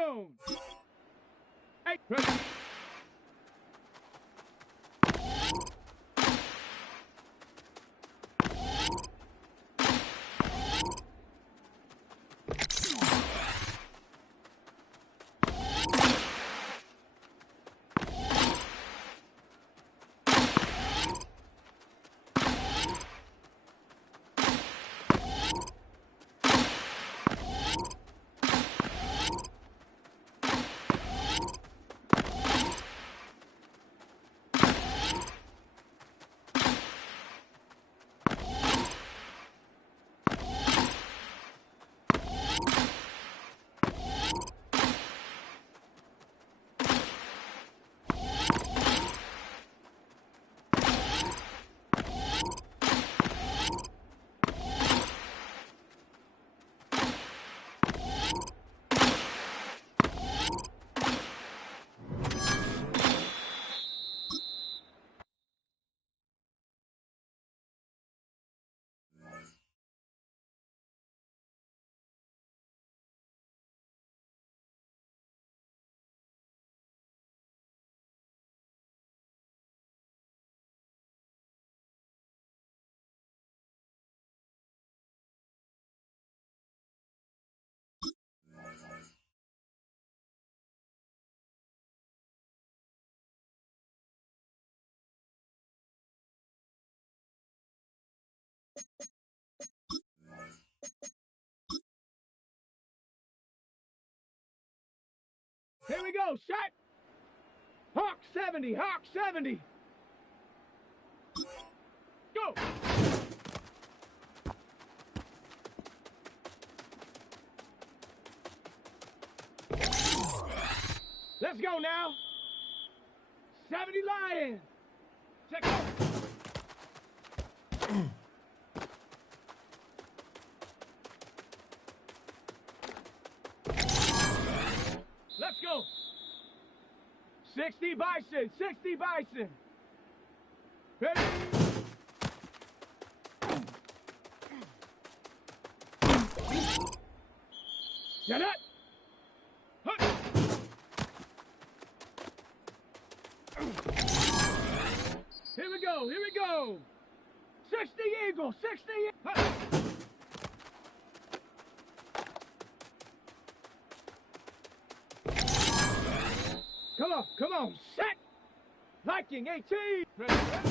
Down. 8. Ready. Here we go. Shot. Hawk 70. Hawk 70. Go. Let's go now. 70 Lions. Check out. Let's go. 60 Bison. 60 Bison. Ready? Get it. Here we go, here we go. 60 Eagle, 60 Eagle. Come on, set. Viking 18. Ready, ready.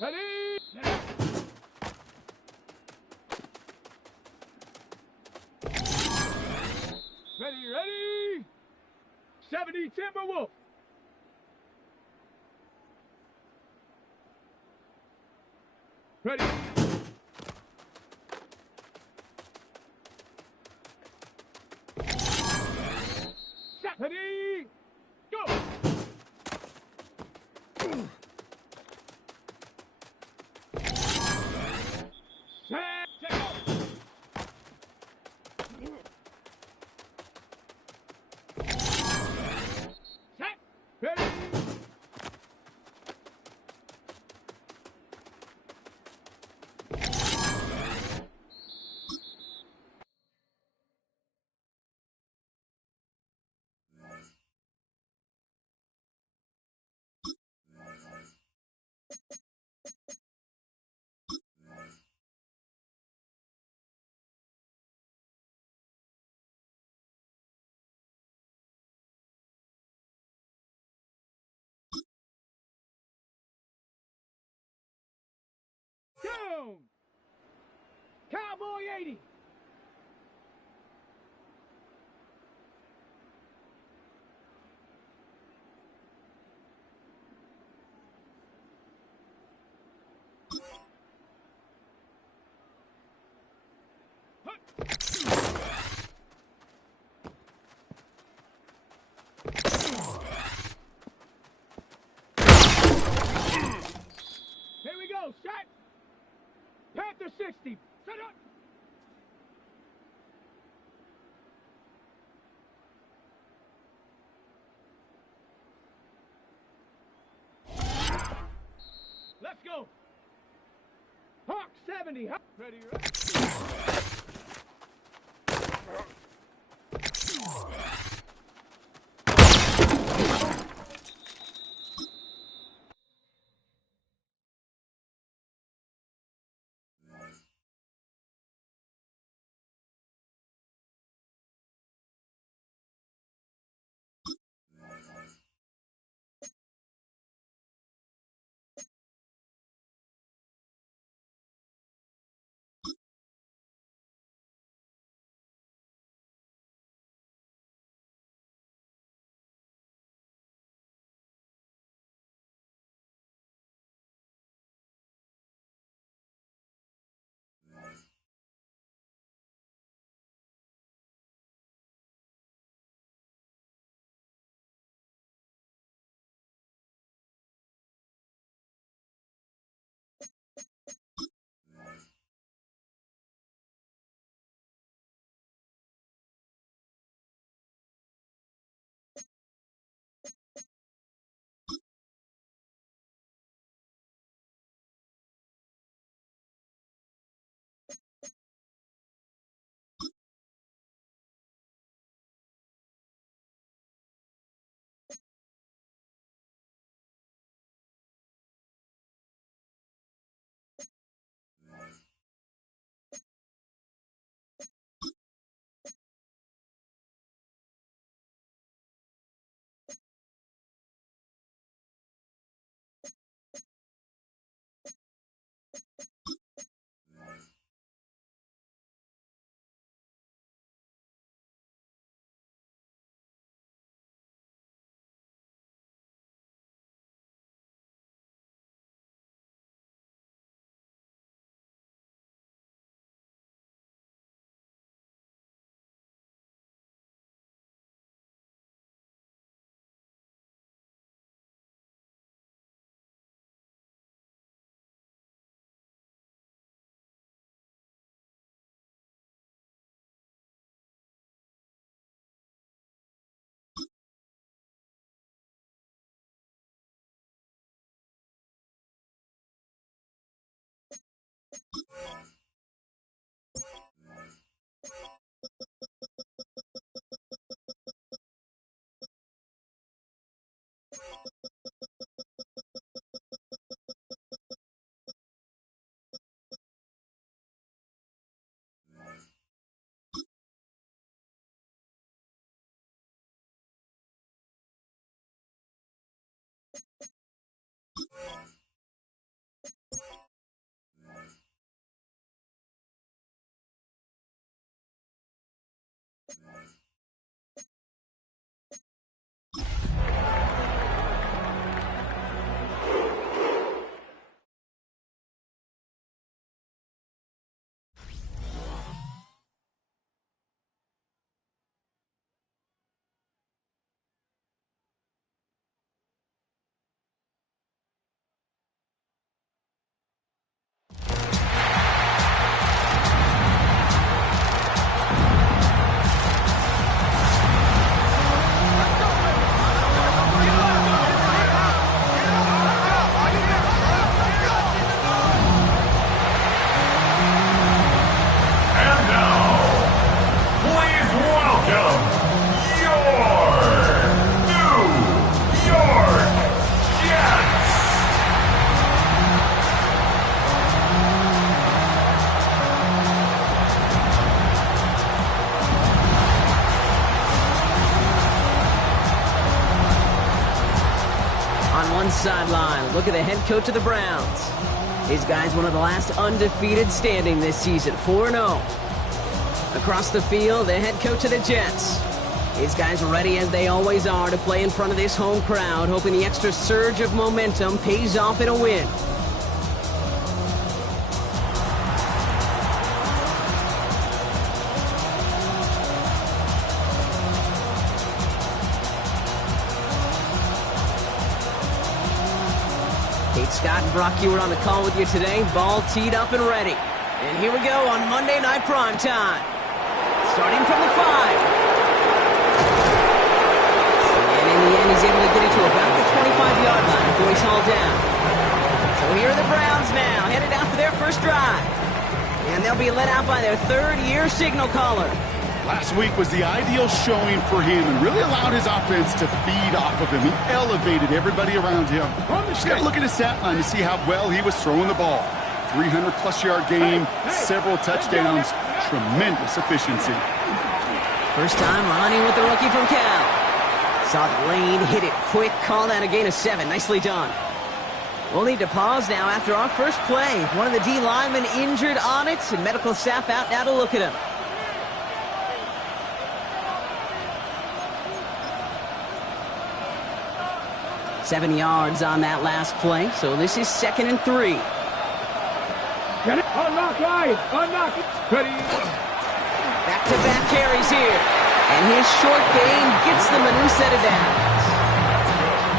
Ready. Ready, ready. 70 Timberwolf. Ready. Set. Ready. Go. Set. Check out. Ready? Down! Cowboy 80! Here we go, shot! Panther 60! Set up! 70. Ready, ready. Sideline. Look at the head coach of the Browns. His guy's one of the last undefeated standing this season, 4-0. Across the field, the head coach of the Jets. His guys are ready as they always are to play in front of this home crowd, hoping the extra surge of momentum pays off in a win. Scott and Brock, you were on the call with you today. Ball teed up and ready. And here we go on Monday Night Primetime. Starting from the 5. And in the end, he's able to get it to about the 25-yard line before he's hauled down. So here are the Browns now, headed out for their first drive. And they'll be let out by their third-year signal caller. Last week was the ideal showing for him and really allowed his offense to feed off of him. He elevated everybody around him. Just got to look at his stat line to see how well he was throwing the ball. 300-plus yard game, several touchdowns, tremendous efficiency. First time running with the rookie from Cal. Saw the lane, hit it quick, called out a gain of 7. Nicely done. We'll need to pause now after our first play. One of the D linemen injured on it, and medical staff out now to look at him. Seven yards on that last play, so this is 2nd and 3. Get it. Unlock line. Unlock it. Ready. Back-to-back carries here. And his short gain gets them a new set of downs.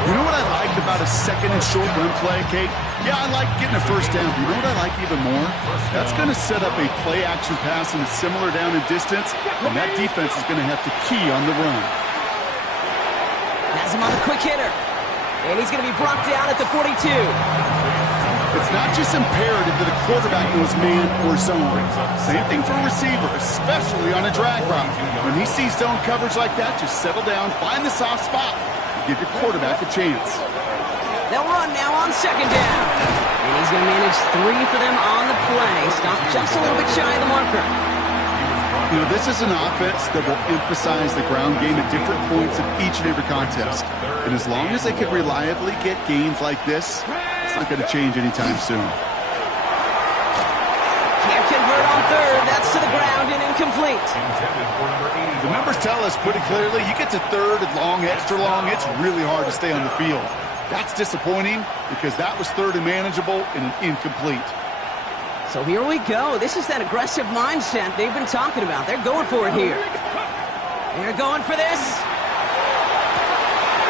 You know what I like about a 2nd and short run play, Kate? Yeah, I like getting a first down. You know what I like even more? That's going to set up a play-action pass in a similar down and distance, and that defense is going to have to key on the run. Has him on the quick hitter. And he's going to be brought down at the 42. It's not just imperative that a quarterback knows man or zone. Same thing for a receiver, especially on a drag route. When he sees zone coverage like that, just settle down, find the soft spot, and give your quarterback a chance. They'll run now on 2nd down. And he's going to manage 3 for them on the play. Stop just a little bit shy of the marker. You know, this is an offense that will emphasize the ground game at different points of each and every contest. And as long as they can reliably get gains like this, it's not going to change anytime soon. Can't convert on 3rd. That's to the ground and incomplete. The numbers tell us pretty clearly, you get to 3rd and long, extra long, it's really hard to stay on the field. That's disappointing because that was 3rd and manageable and an incomplete. So here we go. This is that aggressive mindset they've been talking about. They're going for it here. They're going for this.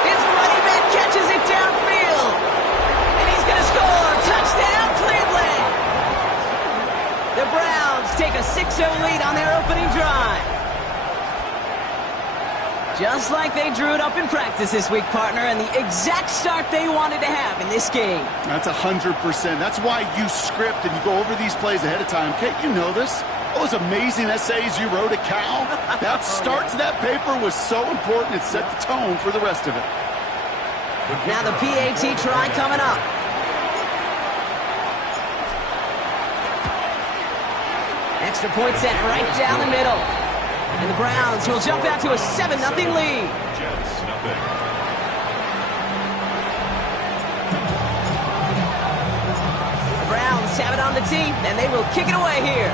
His running back catches it downfield. And he's going to score. Touchdown, Cleveland. The Browns take a 6-0 lead on their opening drive. Just like they drew it up in practice this week, partner, and the exact start they wanted to have in this game. That's 100%. That's why you script and you go over these plays ahead of time. Kate, you know this. Those amazing essays you wrote at Cal, that start to that paper was so important. It set the tone for the rest of it. Now the PAT try coming up. Extra point set right down the middle. And the Browns will jump out to a 7-0 lead. The Browns have it on the tee, and they will kick it away here.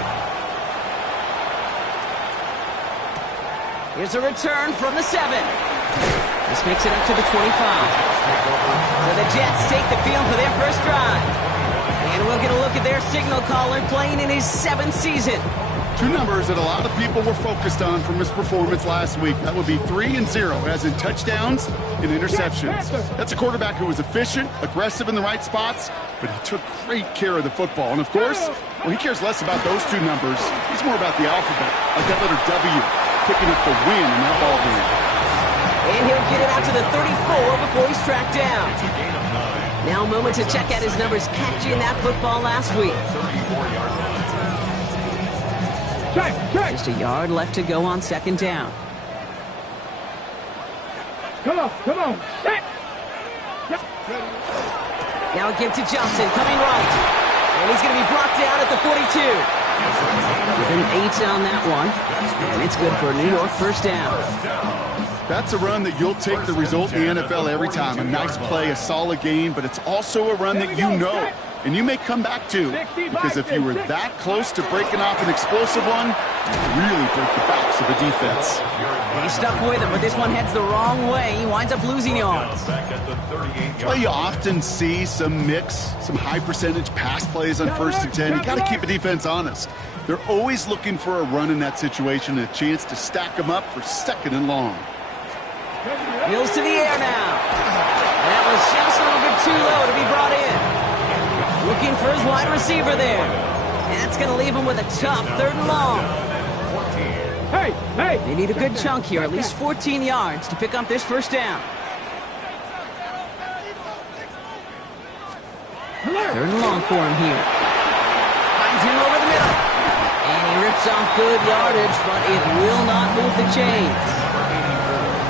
Here's a return from the 7. This makes it up to the 25. So the Jets take the field for their first drive. And we'll get a look at their signal caller playing in his 7th season. 2 numbers that a lot of people were focused on from his performance last week. That would be 3 and 0, as in touchdowns and interceptions. That's a quarterback who was efficient, aggressive in the right spots, but he took great care of the football. And of course, well, he cares less about those 2 numbers. He's more about the alphabet, like that letter W, picking up the win in that ball game. And he'll get it out to the 34 before he's tracked down. Now a moment to check out his numbers catching that football last week. Just a yard left to go on 2nd down. Come on, come on. Set. Yep. Now a give to Johnson, coming right. And he's going to be brought down at the 42. Within 8 on that one. And it's good for a New York first down. That's a run that you'll take the result in the NFL every time. A nice play, a solid gain, but it's also a run that you know and you may come back to, because if you were that close to breaking off an explosive one, you really break the backs of the defense. He's stuck with him, but this one heads the wrong way. He winds up losing yards. That's why you often see some mix, some high percentage pass plays on 1st and 10. You got to keep a defense honest. They're always looking for a run in that situation, a chance to stack them up for 2nd and long. Mills to the air now. That was just a little bit too low to be brought in. Looking for his wide receiver there. And that's going to leave him with a tough 3rd and long. Hey! They need a good chunk here, at least 14 yards to pick up this first down. 3rd and long for him here. Finds him over the middle. And he rips off good yardage, but it will not move the chains.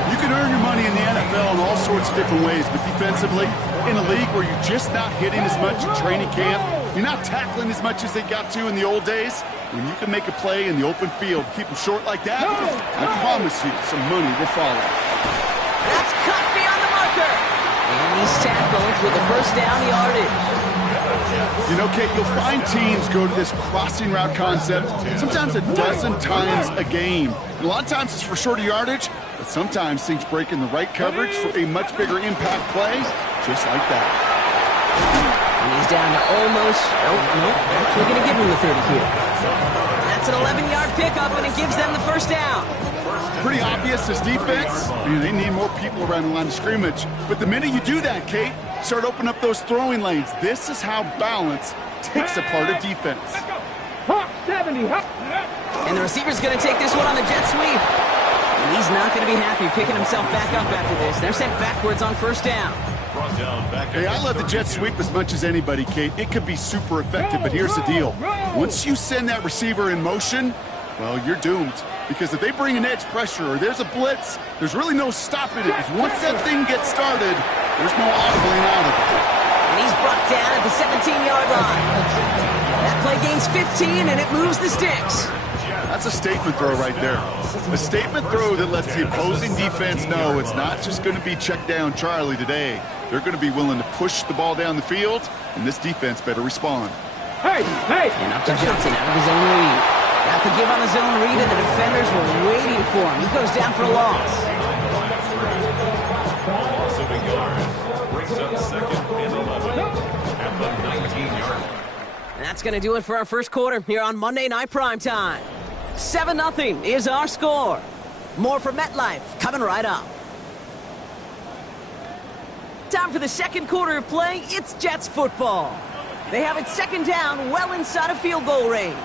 You can earn your money in the NFL in all sorts of different ways, but defensively, in a league where you're just not hitting as much at training camp, you're not tackling as much as they got to in the old days, when you can make a play in the open field, keep them short like that, I promise you some money will follow. That's cut beyond the marker. And he's tackled with the first down yardage. You know, Kate, you'll find teams go to this crossing route concept sometimes a dozen times a game. And a lot of times it's for shorter yardage, but sometimes things break in the right coverage for a much bigger impact play, just like that. And he's down to almost, actually going to give him the 30 here. That's an 11-yard pickup, and it gives them the first down. Pretty obvious as defense. They need more people around the line of scrimmage. But the minute you do that, Kate, start opening up those throwing lanes. This is how balance takes apart a defense. 70. And the receiver's going to take this one on the jet sweep. And he's not going to be happy picking himself back up after this. They're sent backwards on first down. Hey, I love the jet sweep as much as anybody, Kate. It could be super effective, but here's the deal. Once you send that receiver in motion, well, you're doomed. Because if they bring an edge pressure or there's a blitz, there's really no stopping it. Because once that thing gets started, there's no audibling out of it. And he's brought down at the 17-yard line. That play gains 15, and it moves the sticks. That's a statement throw right there. A statement throw that lets the opposing defense know it's not just going to be check down Charlie today. They're going to be willing to push the ball down the field, and this defense better respond. Hey! And up to Johnson out of his own lead. Got the give on his own read, and the defenders were waiting for him. He goes down for a loss. Loss of a yard. Brings up second and 11 at the 19-yard line. And that's going to do it for our first quarter here on Monday Night Primetime. 7-0 is our score. More from MetLife coming right up. Time for the second quarter of play. It's Jets football. They have it second down, well inside of field goal range.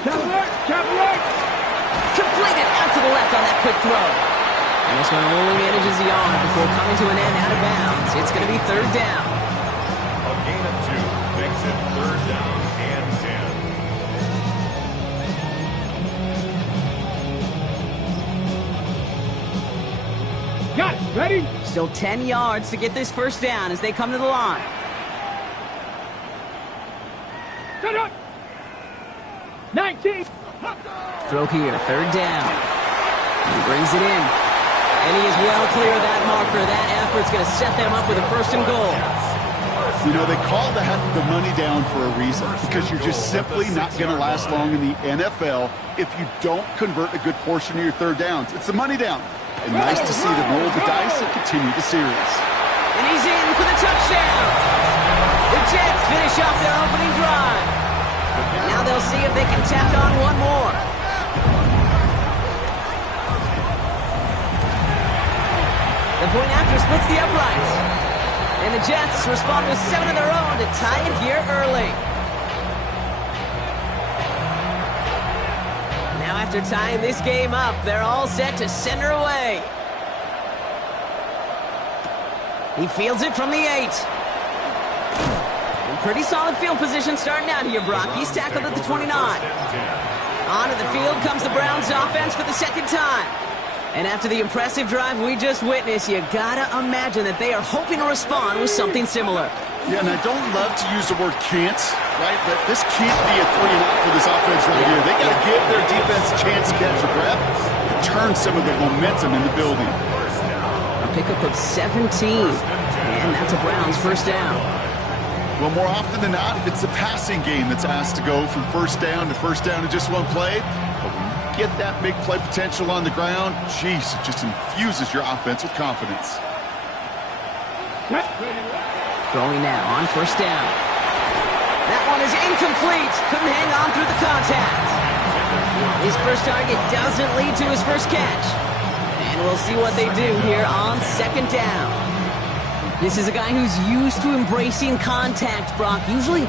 Cavalier! Completed out to the left on that quick throw. And this one only manages the yard before coming to an end out of bounds. It's going to be third down. A gain of 2 makes it third down and 10. Got it! Ready? Still 10 yards to get this first down as they come to the line. Set up! 19! Throw here, third down. He brings it in. And he is well clear of that marker. That effort's going to set them up with a first and goal. You know, they call the money down for a reason, because you're just simply not going to last long in the NFL if you don't convert a good portion of your third downs. It's the money down. And nice to see them roll the dice and continue the series. And he's in for the touchdown. The Jets finish off their opening drive. Now they'll see if they can tack on one more. The point after splits the uprights. And the Jets respond with 7 of their own to tie it here early. Now after tying this game up, they're all set to send her away. He fields it from the 8. Pretty solid field position starting out here, Brock. He's tackled at the 29. Onto the field comes the Browns offense for the second time. And after the impressive drive we just witnessed, you gotta imagine that they are hoping to respond with something similar. Yeah, and I don't love to use the word can't, right? But this can't be a 3-and-out for this offense right here. They gotta give their defense a chance to catch a breath and turn some of the momentum in the building. A pickup of 17. And that's a Browns first down. Well, more often than not, it's the passing game that's asked to go from first down to just one play. But when you get that big play potential on the ground, geez, it just infuses your offense with confidence. Throwing now on first down. That one is incomplete. Couldn't hang on through the contact. His first target doesn't lead to his first catch. And we'll see what they do here on second down. This is a guy who's used to embracing contact, Brock. Usually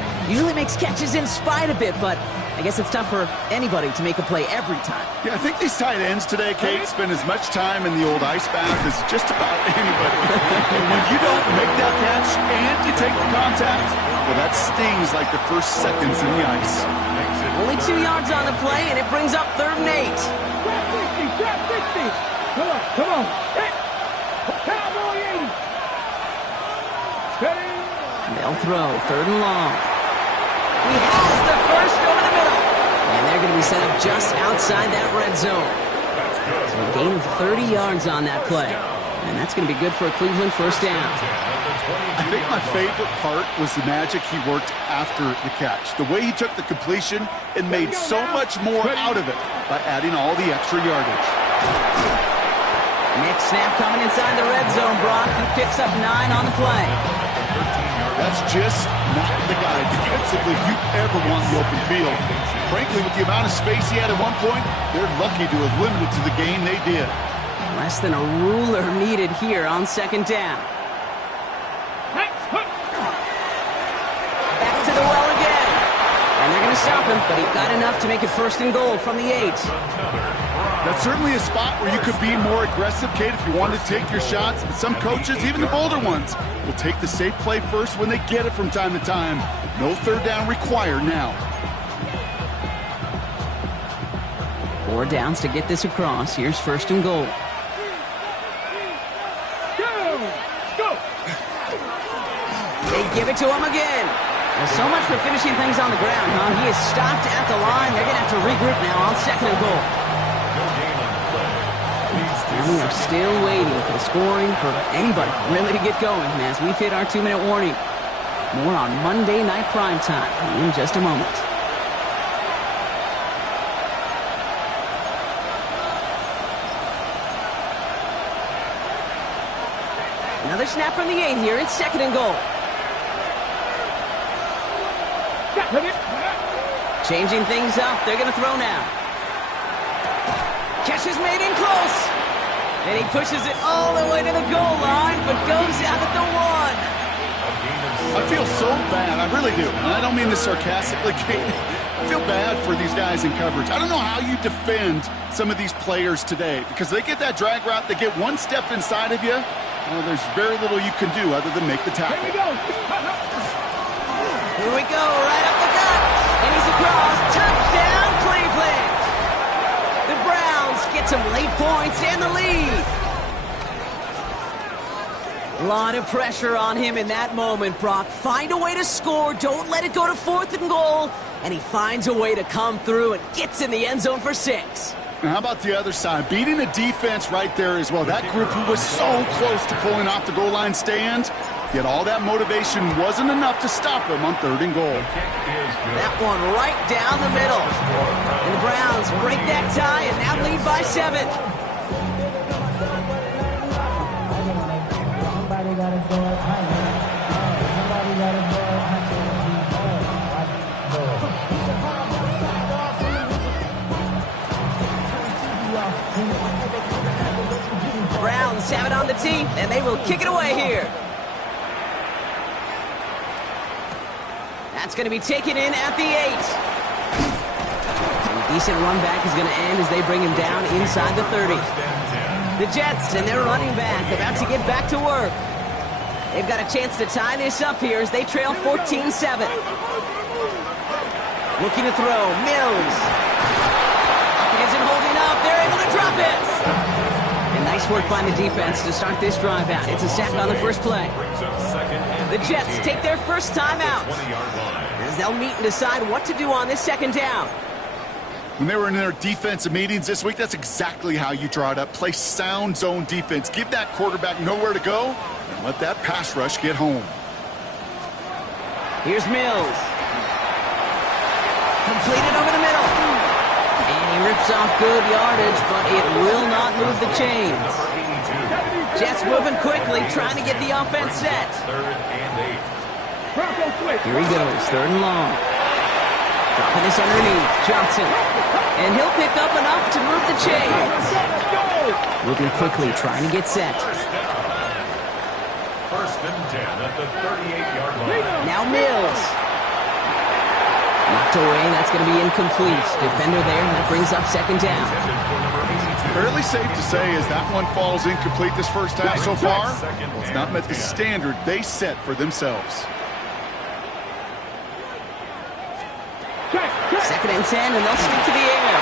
makes catches in spite of it, but I guess it's tough for anybody to make a play every time. Yeah, I think these tight ends today, Kate, spend as much time in the old ice bath as just about anybody. And when you don't make that catch and you take the contact. Well, that stings like the first seconds in the ice. Only 2 yards on the play, and it brings up 3rd and 8. Trap 60, trap 60. Come on. Hey. Cowboy 80. Steady. They'll throw 3rd and long. He has the first over the middle. And they're going to be set up just outside that red zone. So a gain of 30 yards on that play. And that's going to be good for a Cleveland first down. I think my favorite part was the magic he worked after the catch. The way he took the completion and made so much more out of it by adding all the extra yardage. Next snap coming inside the red zone, Brock. He picks up 9 on the play. That's just not the guy defensively you ever want in the open field. Frankly, with the amount of space he had at one point, they're lucky to have limited to the game they did. Less than a ruler needed here on 2nd down. Back to the well again. And they're going to stop him, but he got enough to make it 1st and goal from the 8. That's certainly a spot where you could be more aggressive, Kate, if you wanted to take your shots. But some coaches, even the bolder ones, will take the safe play first when they get it from time to time. No 3rd down required now. 4 downs to get this across. Here's 1st and goal. Go. They give it to him again. Well, so much for finishing things on the ground, huh? He is stopped at the line. They're going to have to regroup now on 2nd and goal. And we are still waiting for the scoring for anybody really to get going as we've hit our 2-minute warning. More on Monday Night Primetime in just a moment. Another snap from the 8 here. It's 2nd and goal. Changing things up. They're going to throw now. Catch is made in close. And he pushes it all the way to the goal line, but goes out at the 1. I feel so bad. I really do. And I don't mean this sarcastically, Kate. I feel bad for these guys in coverage. I don't know how you defend some of these players today because they get that drag route, they get one step inside of you. Well, there's very little you can do other than make the tackle. Here we go. Here we go, right up the gut. And he's across. Touchdown, Cleveland. The Browns get some late points and the lead. A lot of pressure on him in that moment, Brock. Find a way to score. Don't let it go to 4th and goal. And he finds a way to come through and gets in the end zone for 6. Now, how about the other side? Beating the defense right there as well. That group who was so close to pulling off the goal line stand, yet all that motivation wasn't enough to stop them on 3rd and goal. That one right down the middle. And the Browns break that tie and now lead by 7. Browns have it on the tee, and they will kick it away here. That's going to be taken in at the 8. A decent run back is going to end as they bring him down inside the 30. The Jets and their running back about to get back to work. They've got a chance to tie this up here as they trail 14-7. Looking to throw, Mills. It isn't holding up. They're able to drop it. And nice work by the defense to start this drive out. It's a sack on the first play. The Jets take their first time out as they'll meet and decide what to do on this 2nd down. When they were in their defensive meetings this week, that's exactly how you draw it up. Play sound zone defense. Give that quarterback nowhere to go and let that pass rush get home. Here's Mills. Completed over the middle. And he rips off good yardage, but it will not move the chains. Jets moving quickly, trying to get the offense set. Here he goes, 3rd and long. Dropping this underneath, Johnson. And he'll pick up enough to move the chains. Moving quickly, trying to get set. 1st and 10 at the 38-yard line. Now Mills. Knocked away, that's going to be incomplete. Defender there, that brings up 2nd down. Fairly safe to say as that one falls incomplete this first half so far, it's not met the standard they set for themselves. Second and 10, and they'll stick to the air.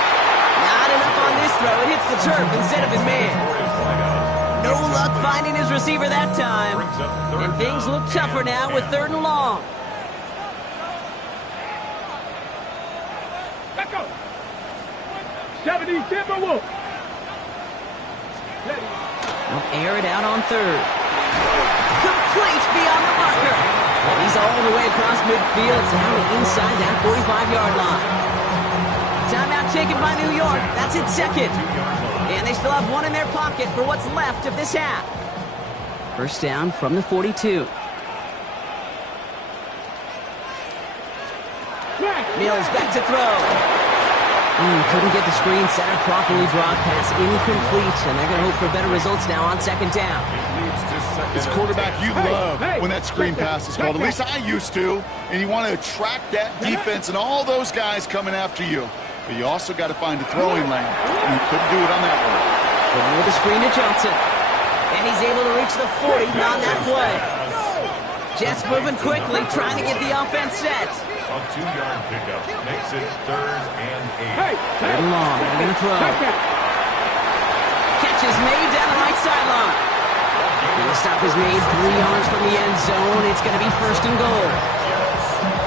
Not enough on this throw. It hits the turf instead of his man. No luck finding his receiver that time. And things look tougher now with 3rd and long. Back up. 70 Timberwolves. They'll air it out on 3rd. Complete beyond the marker. And he's all the way across midfield, down inside that 45-yard line. Timeout taken by New York. That's its 2nd. And they still have one in their pocket for what's left of this half. First down from the 42. Mills back to throw. Couldn't get the screen center properly. Broadcast incomplete, and they're going to hope for better results now on 2nd down. As a quarterback, you love when that screen pass is called. At least I used to. And you want to attract that defense and all those guys coming after you. But you also got to find a throwing lane. And he couldn't do it on that one. Going with the screen to Johnson. And he's able to reach the 40 on that play. Jets moving quickly, trying to get the offense set. A 2-yard pickup makes it 3rd and 8. 3rd and long. They're going to throw. Catch is made down the right sideline. And the stop is made 3 yards from the end zone. It's going to be 1st and goal.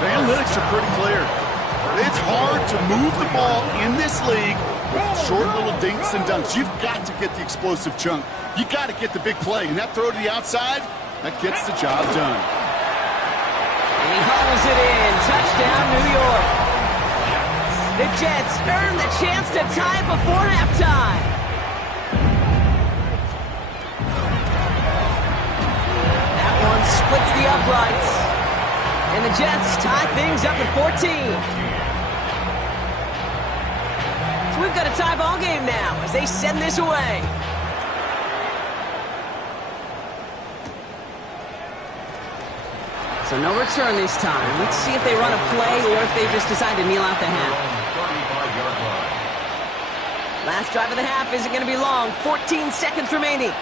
The analytics are pretty clear. It's hard to move the ball in this league with short little dinks and dunks. You've got to get the explosive chunk. You got to get the big play. And that throw to the outside, that gets the job done. And he hauls it in. Touchdown, New York. The Jets earn the chance to tie before halftime. That one splits the uprights. And the Jets tie things up at 14. So we've got a tie ball game now as they send this away. So no return this time. Let's see if they run a play or if they just decide to kneel out the half. Last drive of the half isn't going to be long. 14 seconds remaining.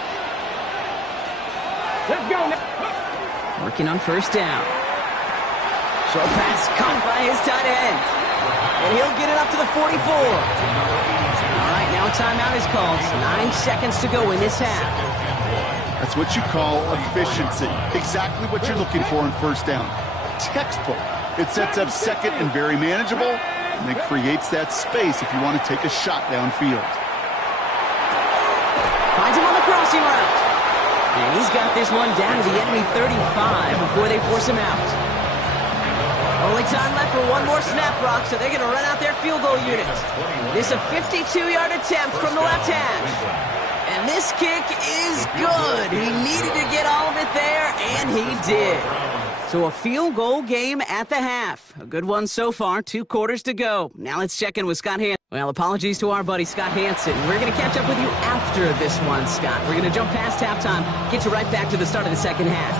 Let's go. Working on 1st down. Short pass caught by his tight end. And he'll get it up to the 44. All right, now a timeout is called. 9 seconds to go in this half. That's what you call efficiency. Exactly what you're looking for in 1st down. Textbook. It sets up 2nd and very manageable, and it creates that space if you want to take a shot downfield. Finds him on the crossing route. And he's got this one down to the enemy 35 before they force him out. Only time left for one more snap, Brock, so they're going to run out their field goal unit. This is a 52-yard attempt from the left hash. And this kick is good. He needed to get all of it there, and he did. So a field goal game at the half. A good one so far. 2 quarters to go. Now let's check in with Scott Hansen. Well, apologies to our buddy Scott Hansen. We're going to catch up with you after this one, Scott. We're going to jump past halftime, get you right back to the start of the 2nd half.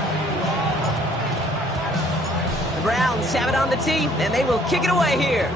The Browns have it on the tee, and they will kick it away here.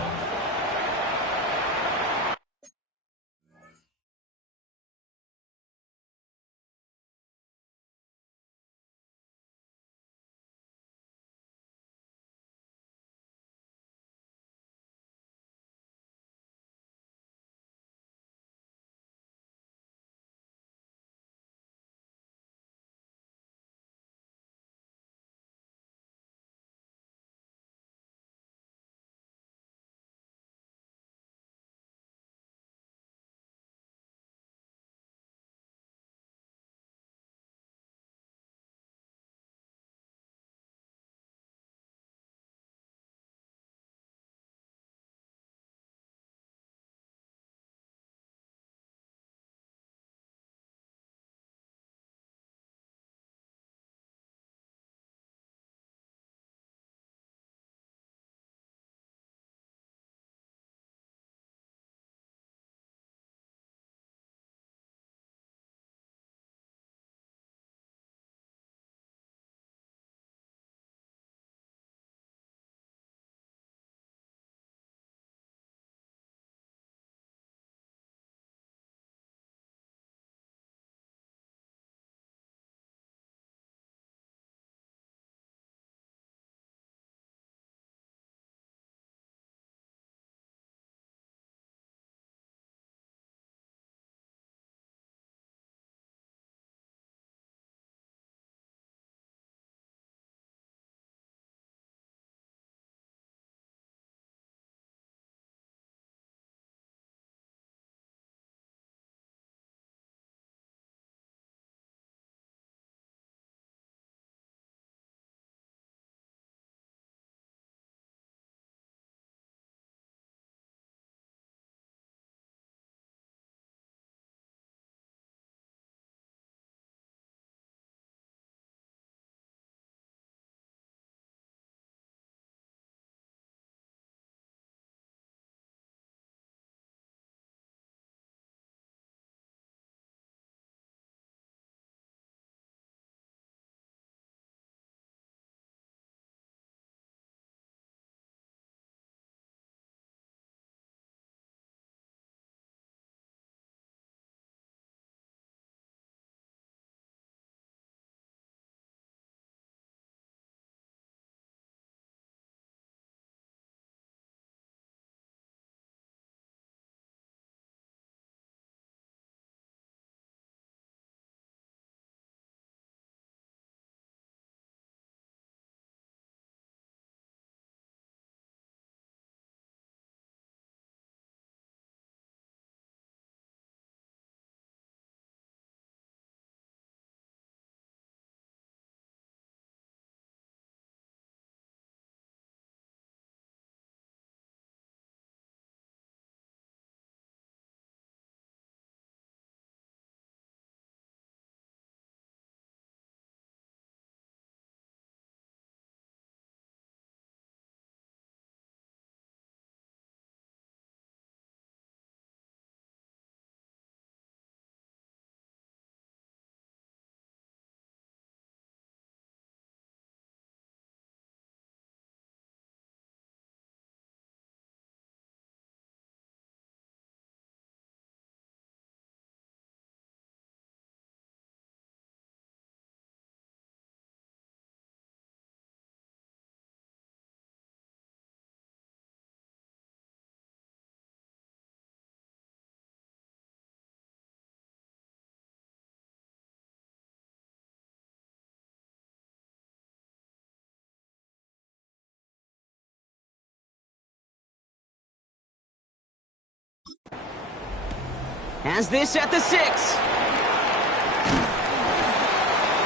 Has this at the 6.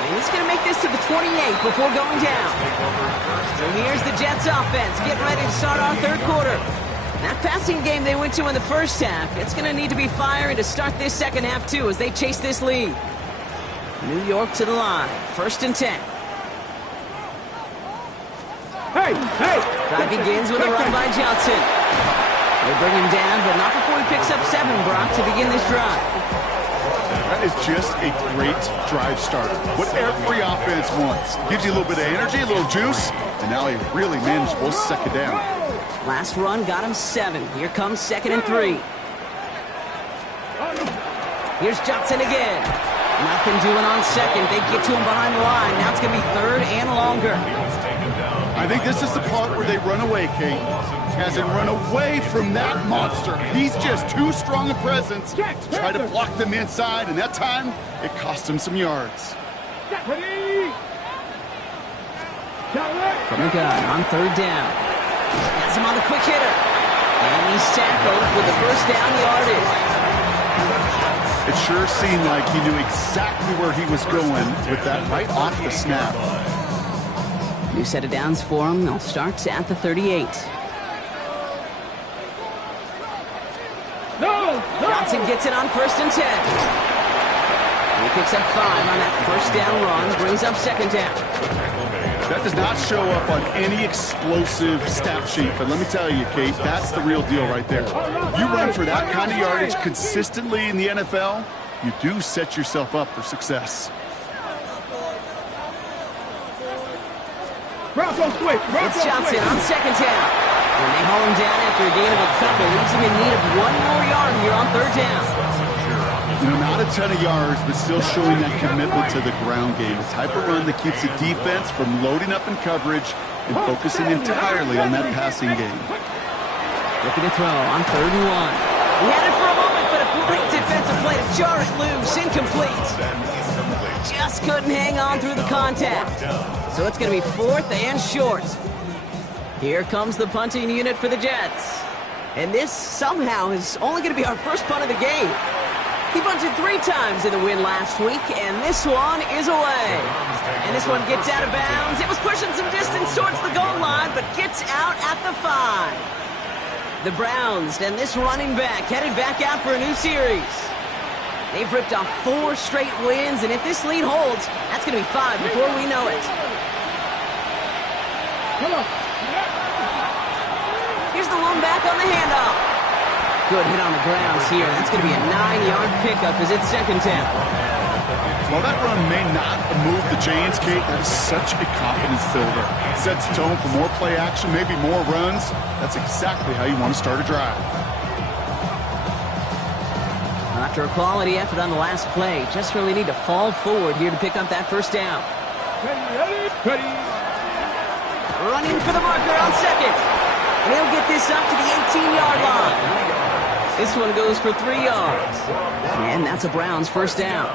And he's going to make this to the 28 before going down. So here's the Jets offense getting ready to start our third quarter. That passing game they went to in the first half, it's going to need to be firing to start this second half too as they chase this lead. New York to the line, 1st and 10. Hey! Drive begins with a run by Johnson. They bring him down, but not before he picks up 7, Brock, to begin this drive. That is just a great drive starter. What every offense wants. Gives you a little bit of energy, a little juice, and now a really manageable second down. Last run got him 7. Here comes 2nd and 3. Here's Johnson again. Nothing doing on 2nd. They get to him behind the line. Now it's going to be 3rd and longer. I think this is the part where they run away, Kate. Hasn't run away from that monster. He's just too strong a presence to try to block them inside, and that time, it cost him some yards. From the gun on 3rd down. Has him on the quick hitter. And he's tackled with the first down yardage. It sure seemed like he knew exactly where he was going with that right off the snap. New set of downs for him. They'll start at the 38. Johnson gets it on 1st and 10. He picks up 5 on that first down run. Brings up 2nd down. That does not show up on any explosive stat sheet, but let me tell you, Kate, that's the real deal right there. You run for that kind of yardage consistently in the NFL, you do set yourself up for success. It's Johnson on 2nd down. And they haul him down after a gain of a couple. Leaves him in need of 1 more yard here on 3rd down. You know, not a ton of yards, but still showing that commitment to the ground game. The type of run that keeps the defense from loading up in coverage and focusing entirely on that passing game. Looking to throw on 3rd and 1. He had it for a moment, but a great defensive play to jar it loose. Incomplete. Just couldn't hang on through the contact. So it's going to be 4th and short. Here comes the punting unit for the Jets. And this somehow is only going to be our first punt of the game. He punted 3 times in the win last week, and this one is away. And this one gets out of bounds. It was pushing some distance towards the goal line, but gets out at the 5. The Browns and this running back headed back out for a new series. They've ripped off 4 straight wins, and if this lead holds, that's going to be 5 before we know it. Come on. Here's the lone back on the handoff. Good hit on the grounds here. That's going to be a 9-yard pickup as it's 2nd down. While that run may not move the chains, Kate, that is such a confidence builder. It sets the tone for more play action, maybe more runs. That's exactly how you want to start a drive. After a quality effort on the last play, just really need to fall forward here to pick up that first down. Ready. Running for the marker on 2nd. And he'll get this up to the 18-yard line. This one goes for 3 yards. And that's a Browns first down.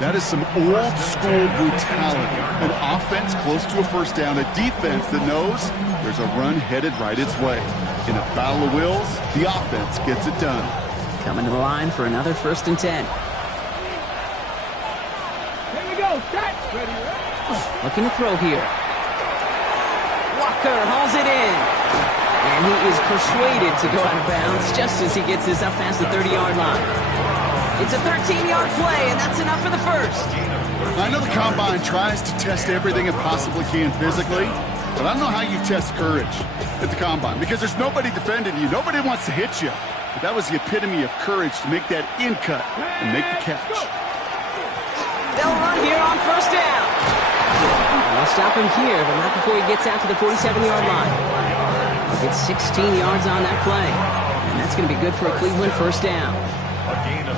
That is some old-school brutality. An offense close to a first down, a defense that knows there's a run headed right its way. In a battle of wills, the offense gets it done. Coming to the line for another 1st and 10. Here we go. Set. Ready. Looking to throw here. Walker hauls it in. And he is persuaded to go out of bounds just as he gets this up past the 30-yard line. It's a 13-yard play, and that's enough for the first. I know the Combine tries to test everything it possibly can physically, but I don't know how you test courage at the Combine because there's nobody defending you. Nobody wants to hit you. But that was the epitome of courage to make that in cut and make the catch. They'll run here on 1st down. And they'll stop him here, but not before he gets out to the 47-yard line. He'll get 16 yards on that play. And that's going to be good for a Cleveland first down.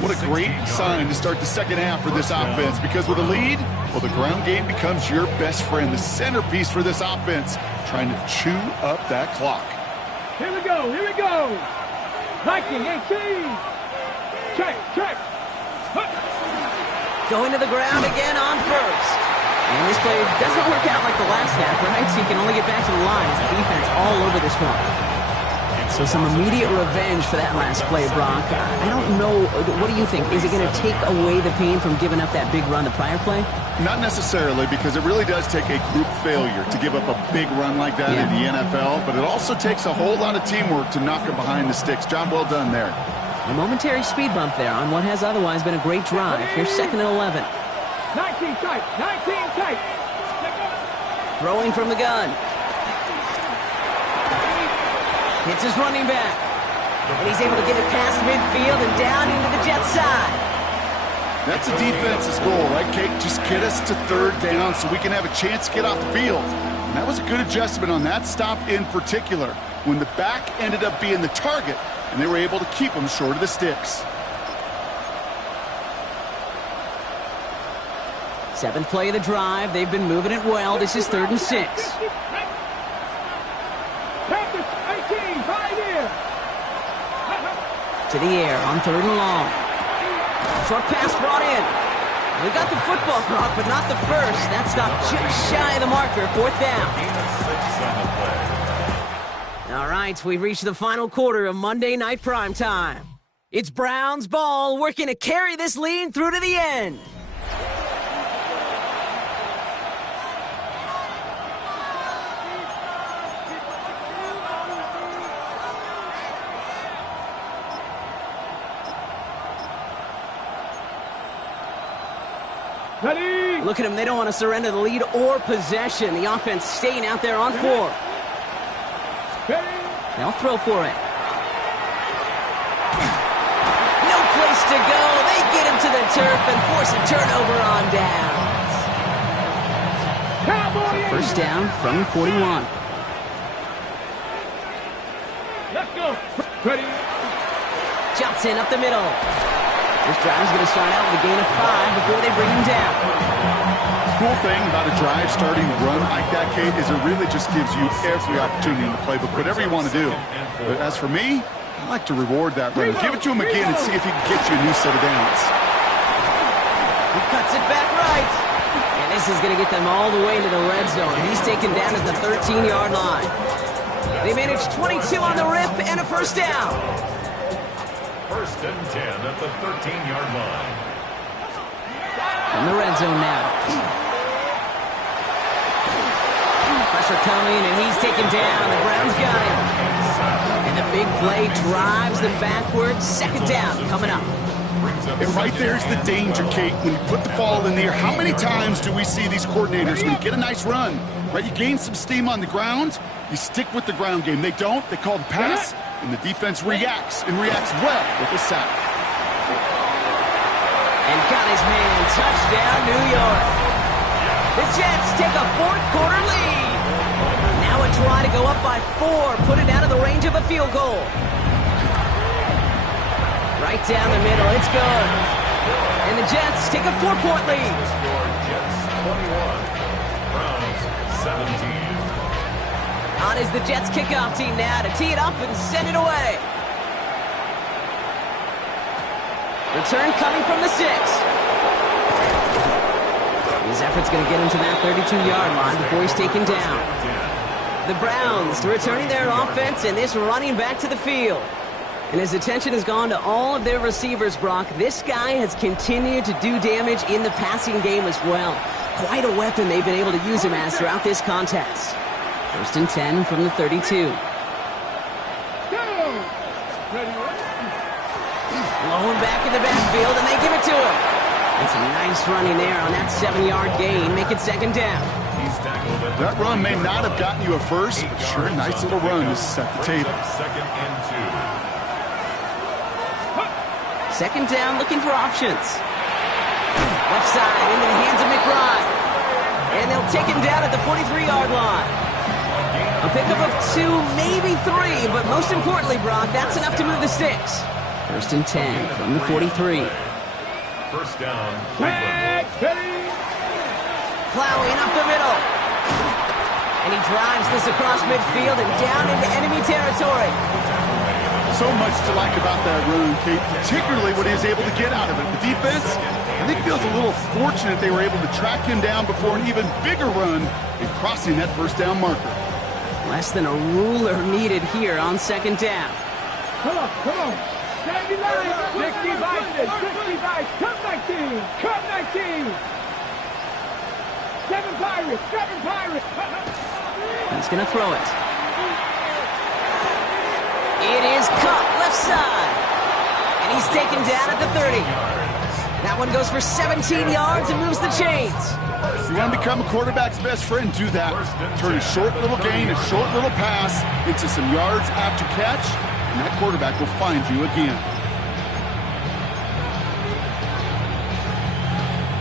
What a great sign to start the second half for this offense, because with a lead, well, the ground game becomes your best friend, the centerpiece for this offense, trying to chew up that clock. Here we go. Viking 18. Check. Going to the ground again on 1st. And this play doesn't work out like the last snap, right? So you can only get back to the line as the defense all over this one. So some immediate revenge for that last play, Brock. I don't know. What do you think? Is it going to take away the pain from giving up that big run the prior play? Not necessarily, because it really does take a group failure to give up a big run like that in the NFL, but it also takes a whole lot of teamwork to knock it behind the sticks. Job well done there. A momentary speed bump there on what has otherwise been a great drive. Here's 2nd and 11. 19 tight, 19 tight. Throwing from the gun. Hits his running back. And he's able to get it past midfield and down into the Jets side. That's a defense's goal, right, Kate? Just get us to 3rd down so we can have a chance to get off the field. And that was a good adjustment on that stop in particular, when the back ended up being the target, and they were able to keep him short of the sticks. 7th play of the drive. They've been moving it well. This is 3rd and 6. To the air on 3rd and long. Short pass brought in. We got the football, Brock, but not the first. That stopped just shy of the marker. 4th down. All right, we've reached the final quarter of Monday Night Primetime. It's Browns ball, working to carry this lead through to the end. Ready. Look at them. They don't want to surrender the lead or possession. The offense staying out there on 4. They'll throw for it. No place to go. They get him to the turf and force a turnover on downs. So 1st down from the 41. Let's go. Ready. Johnson up the middle. This drive's going to start out with a gain of 5 before they bring him down. Cool thing about a drive starting to run like that, Kate, is it really just gives you every opportunity in the playbook, whatever you want to do. But as for me, I like to reward that run. Give it to him again and see if he can get you a new set of downs. He cuts it back right. And this is going to get them all the way into the red zone. He's taken down at the 13-yard line. They managed 22 on the rip and a 1st down. 1st and 10 at the 13-yard line. In the red zone now. Pressure coming, and he's taken down. The Browns got him. And the big play drives them backwards. 2nd down coming up. And right there's the danger, Kate. When you put the ball in the air, how many times do we see these coordinators, when you get a nice run, right, you gain some steam on the ground, you stick with the ground game. They don't. They call the pass. And the defense reacts, and reacts well with a sack. And got his man. Touchdown, New York. The Jets take a 4th quarter lead. Now a try to go up by 4. Put it out of the range of a field goal. Right down the middle. It's good. And the Jets take a 4-point lead. Jets 21. Browns 17. On is the Jets kickoff team now to tee it up and send it away. Return coming from the 6. His effort's going to get him to that 32-yard line before he's taken down. The Browns returning their offense and this running back to the field. And his attention has gone to all of their receivers, Brock. This guy has continued to do damage in the passing game as well. Quite a weapon they've been able to use him as throughout this contest. 1st and 10 from the 32. Blowing back in the backfield, and they give it to him. And some nice running there on that 7-yard gain. Make it 2nd down. That run may not have gotten you a first, but sure, a nice little run to set the table. 2nd and 2. 2nd down, looking for options. Left side into the hands of McBride. And they'll take him down at the 43-yard line. A pickup of 2, maybe 3, but most importantly, Brock, that's enough to move the sticks. 1st and 10 from the 43. 1st down. Plowing up the middle. And he drives this across midfield and down into enemy territory. So much to like about that run, Kate, particularly what he was able to get out of it. The defense, I think, feels a little fortunate they were able to track him down before an even bigger run in crossing that 1st down marker. Less than a ruler needed here on second down. Come on, come on. 79, 65, cut 19, cut 19. 7 Pirates, 7 Pirates. He's going to throw it. It is caught left side. And he's taken down at the 30. That one goes for 17 yards and moves the chains. You want to become a quarterback's best friend, do that. Turn a short little gain, a short little pass into some yards after catch, and that quarterback will find you again.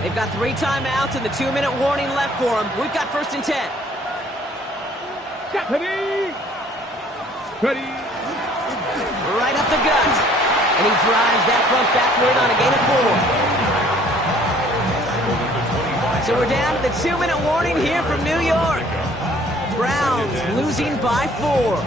They've got 3 timeouts and the 2-minute warning left for them. We've got 1st and 10. Ready? Ready? Right up the gut. And he drives that front backward on a gain of 4. So we're down to the 2-minute warning here from New York. Browns losing by 4.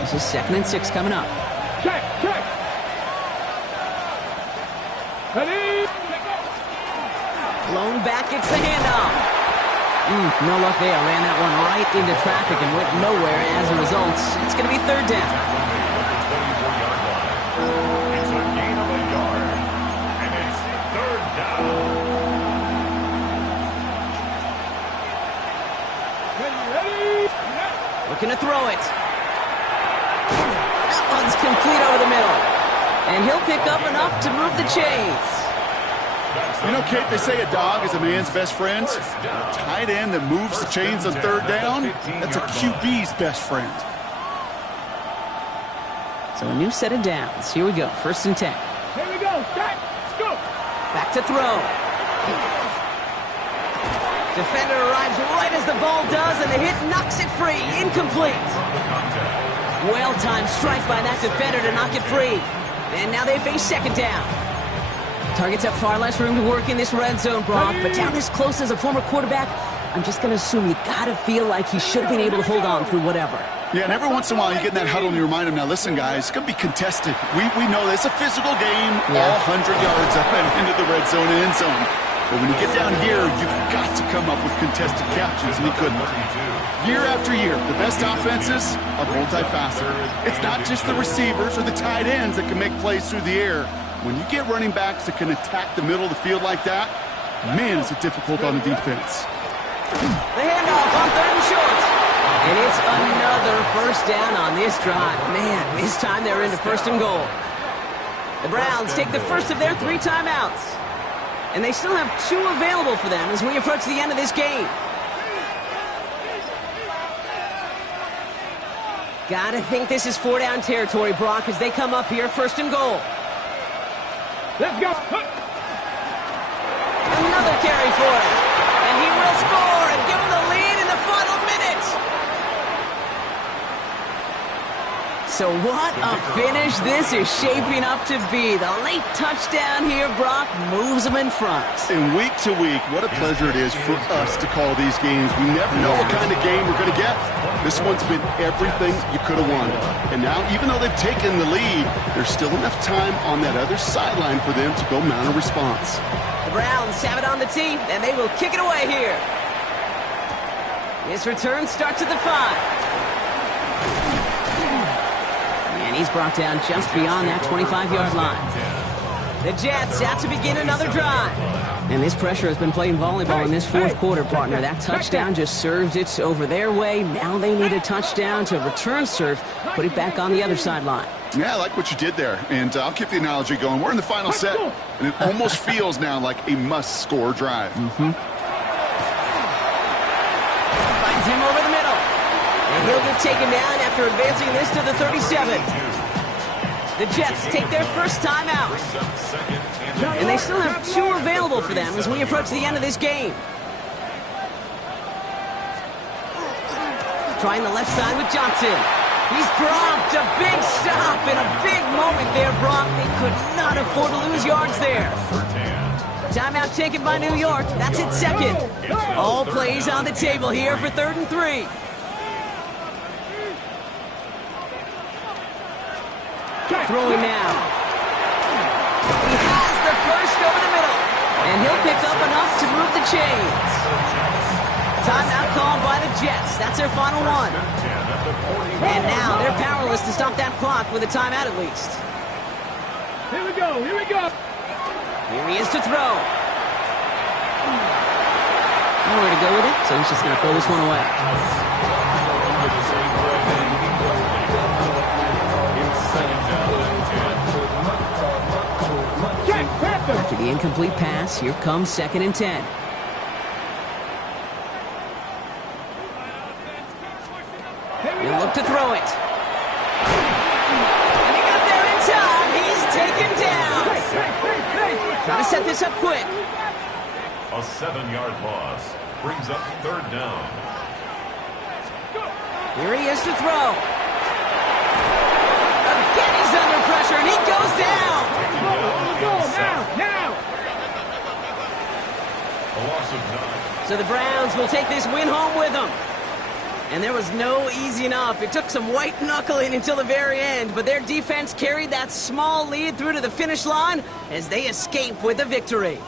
This is 2nd and 6 coming up. Check, check. Ready? Blown back, it's the handoff. No luck there. Ran that one right into traffic and went nowhere as a result. It's going to be 3rd down. It's a gain of a yard. And it's 3rd down. Ready? Looking to throw it. That one's complete over the middle. And he'll pick up enough to move the chains. You know, Kate, they say a dog is a man's best friend. A tight end that moves the chains on 3rd down, that's a QB's best friend. So a new set of downs. Here we go. 1st and 10. Here we go. Set. Let's go. Back to throw. Defender arrives right as the ball does, and the hit knocks it free. Incomplete. Well-timed strike by that defender to knock it free. And now they face 2nd down. Targets have far less room to work in this red zone, Brock, but down this close as a former quarterback, I'm just going to assume you got to feel like he should have been able to hold on through whatever. Yeah, and every once in a while you get in that huddle and you remind him, now listen, guys, it's going to be contested. We know this. It's a physical game, all 100 yards up and into the red zone and end zone. But when you get down here, you've got to come up with contested catches, and he couldn't. Year after year, the best offenses are multifaceted. It's not just the receivers or the tight ends that can make plays through the air. When you get running backs that can attack the middle of the field like that, man, is it difficult on the defense. The handoff on 3rd and short. And it's another 1st down on this drive. Man, this time they're into 1st and goal. The Browns take the first of their 3 timeouts. And they still have 2 available for them as we approach the end of this game. Gotta think this is 4-down territory, Brock, as they come up here 1st and goal. Let's go. Another carry for him. And he will score and give him the lead in the final minute. So what a finish this is shaping up to be. The late touchdown here, Brock, moves them in front. And week to week, what a pleasure it is for us to call these games. We never know what kind of game we're going to get. This one's been everything you could have won. And now, even though they've taken the lead, there's still enough time on that other sideline for them to go mount a response. The Browns have it on the tee, and they will kick it away here. This return starts at the 5. And he's brought down just beyond that 25-yard line. The Jets out to begin another drive. And this pressure has been playing volleyball in this 4th quarter, partner. That touchdown just served it over their way. Now they need a touchdown to return serve, put it back on the other sideline. Yeah, I like what you did there. And I'll keep the analogy going. We're in the final set, and it almost feels now like a must-score drive. Finds him over the middle. And he'll get taken down after advancing this to the 37. The Jets take their first time out. And they still have 2 available for them as we approach the end of this game. Trying the left side with Johnson. He's dropped. A big stop and a big moment there, Brock. They could not afford to lose yards there. Timeout taken by New York. That's its 2nd. All plays on the table here for 3rd and 3. Throwing now. He has the first over the middle. And he'll pick up enough to move the chains. Timeout called by the Jets. That's their final one. And now they're powerless to stop that clock with a timeout at least. Here we go, here we go. Here he is to throw. Nowhere to go with it, so he's just going to throw this one away. After the incomplete pass, here comes 2nd and 10. He'll look to throw it. And he got there in time. He's taken down. Trying to set this up quick. A 7-yard loss brings up 3rd down. Here he is to throw. Again, he's under pressure, and he goes down. Now. A loss of 9. So the Browns will take this win home with them. And there was no easy enough. It took some white knuckling until the very end, but their defense carried that small lead through to the finish line as they escape with a victory.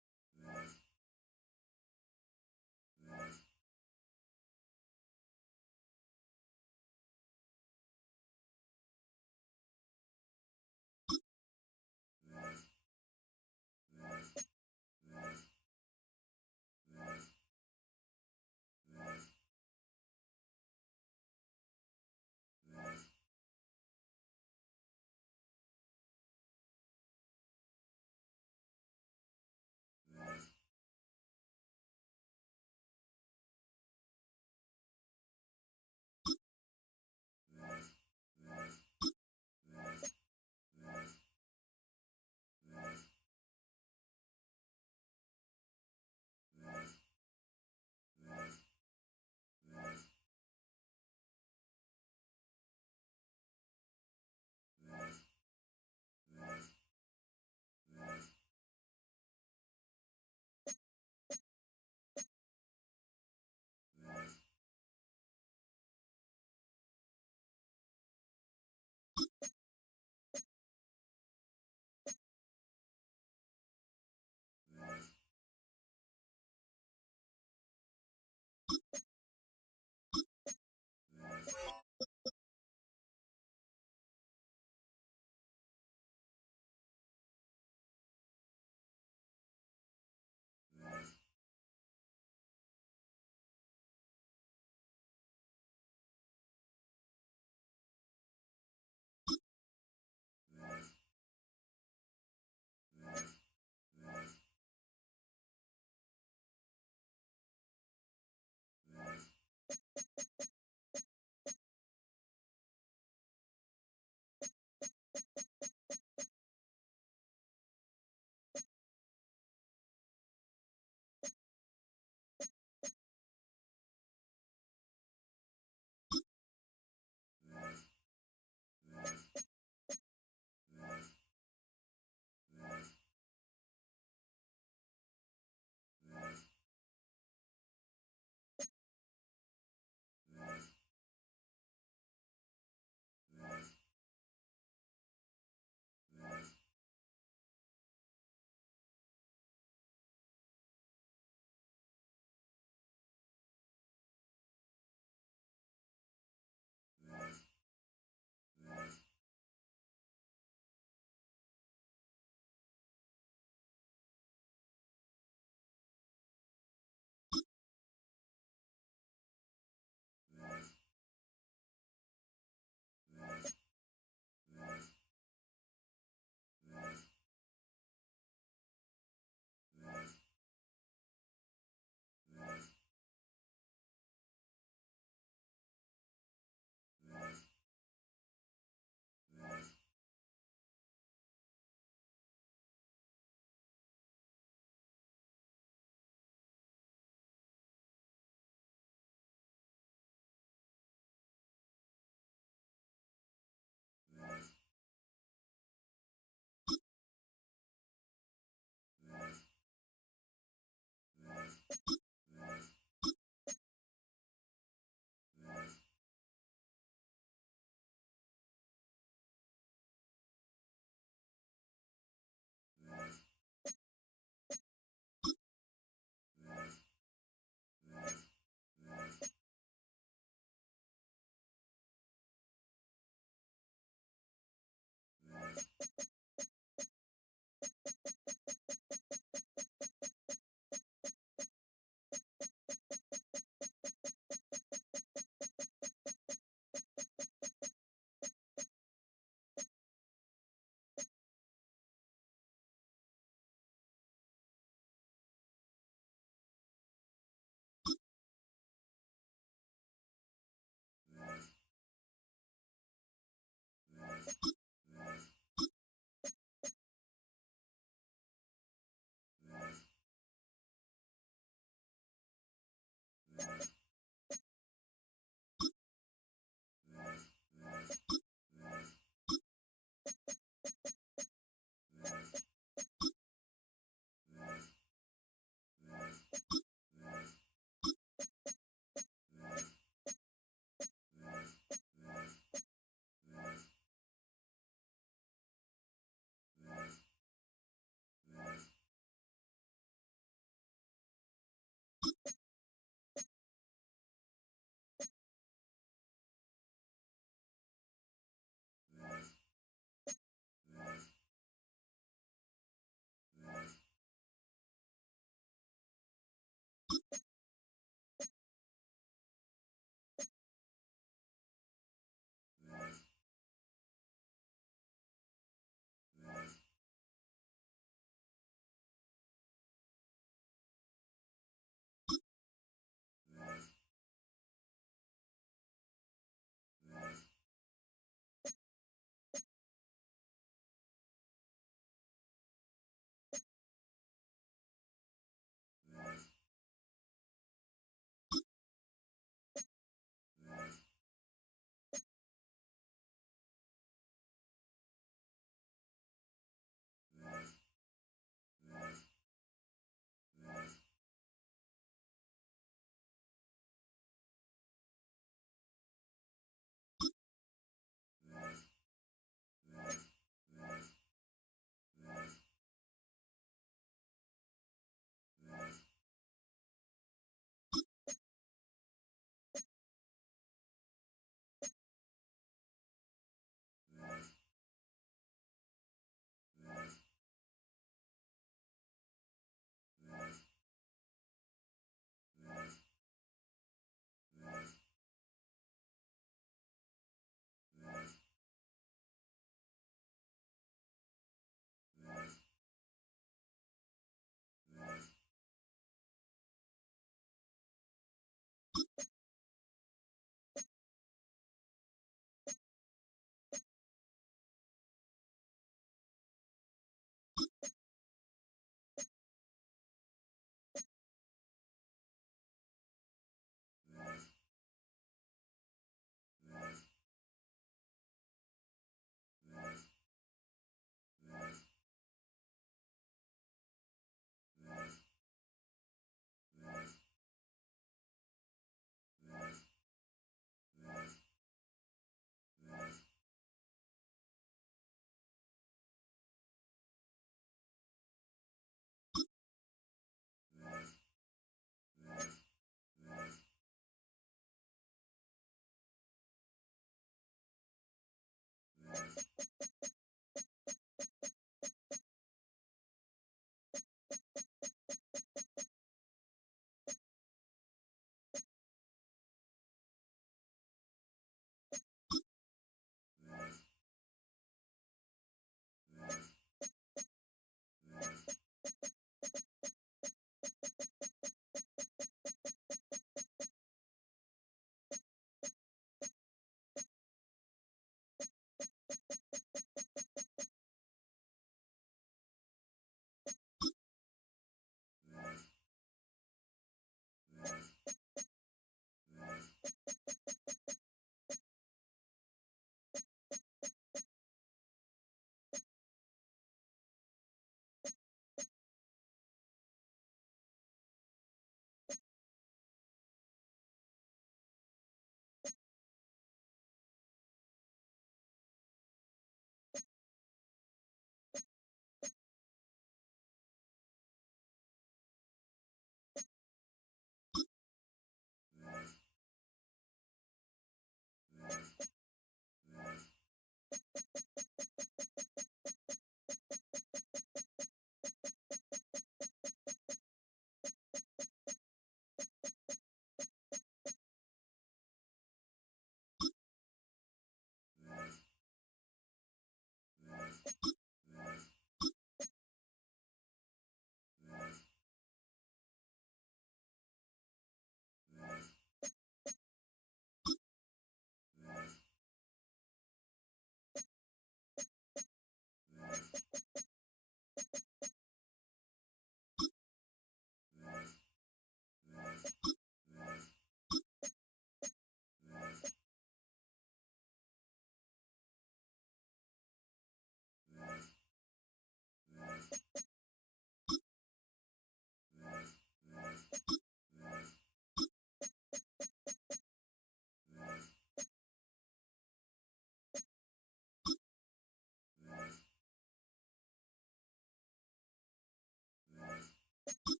Yeah.